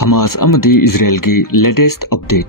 Hamas amadi Israel ki latest update.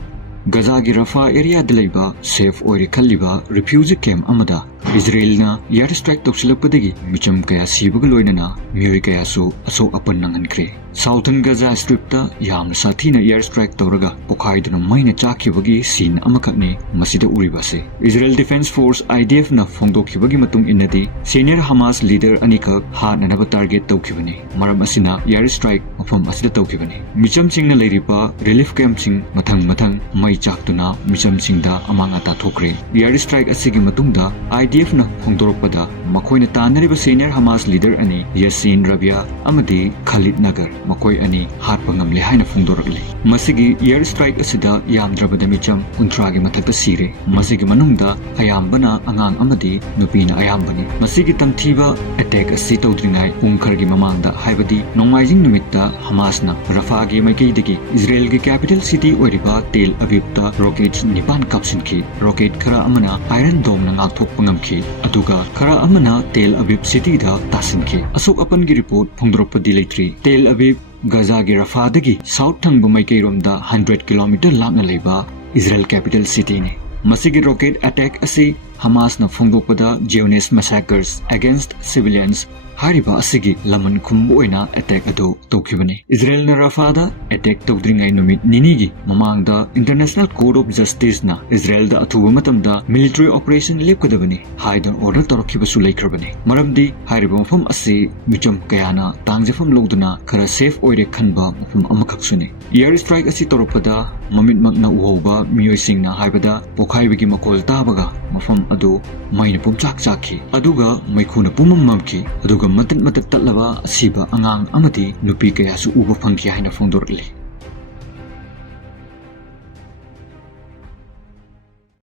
Gaza ki Rafah area dalaiba safe oire khaliba refugee camp amada Israel na air strike toksilappadagi micham kaya sibaga loinana mioi kaya so aso apan nangankre. Southern Gaza Strip ta yam sathina air strike toraga pokaiduna maina chakhibagi scene amakakni masida uribase. Israel Defense Force IDF na phongdokhibagi matung innadi senior Hamas leader anika hananaba target tawkhibani. Maram asina air strike mafam asida tawkhibani. Micham singna leiriba relief camp sing mathang mai chaktuna micham singda amangata thokre. Air strike asigi matungda IDF na phongdorokpada makoina tanariba senior Hamas leader ani Yassin Rabia amadi Khalid Nagar makoi ani hatpa ngamle haina phongdorakle. Masigi air strike asida yamdrabada micham kuntragi mathakta sire. Masigi manungda ayambana angang amadi nupina ayambani. Masigi tamthiba attack asi tawdringai pungkhargi mamangda haibadi nongaijing numitta Hamas na Rafah gi maikeidagi Israel gi capital city oiriba Tel Aviv ta rockets nipan kapsinki. Rocket khara amana Iron Dome na ngakthokpa ngamki aduga khara amana Tel Aviv city da tasinki. Asok apan gi report phongdorokpadi leitri. Tel Aviv Gaza gi Rafah dagi south thangba maikeirom da 100 km lapna leiba Israel capital city ne. Masigi rocket attack asi Hamas na phongdokpada Zionist massacres against civilians hariba asigi laman khumbu oina attack ado tawkhibani. Israel na Rafah da attack tawdringai numit ninigi mamangda International Court of Justice na Israel da athuba matamda military operation lepkadabani haida order torokhibasu laikhrabani. Maramdi hariba mafam asi micham kayana tangjafam logduna khara safe oire khanba mafam amakhaksuni. Air strike asi toroppada mamit magna uhoba miyoisingna haibada pokhaibigi makol tabaga mafam adu maina pumchak chakhi aduga maikhuna pumamamki aduga matat tatlaba asiba angang amati nupi kaya su uba phangki haina phongdorle.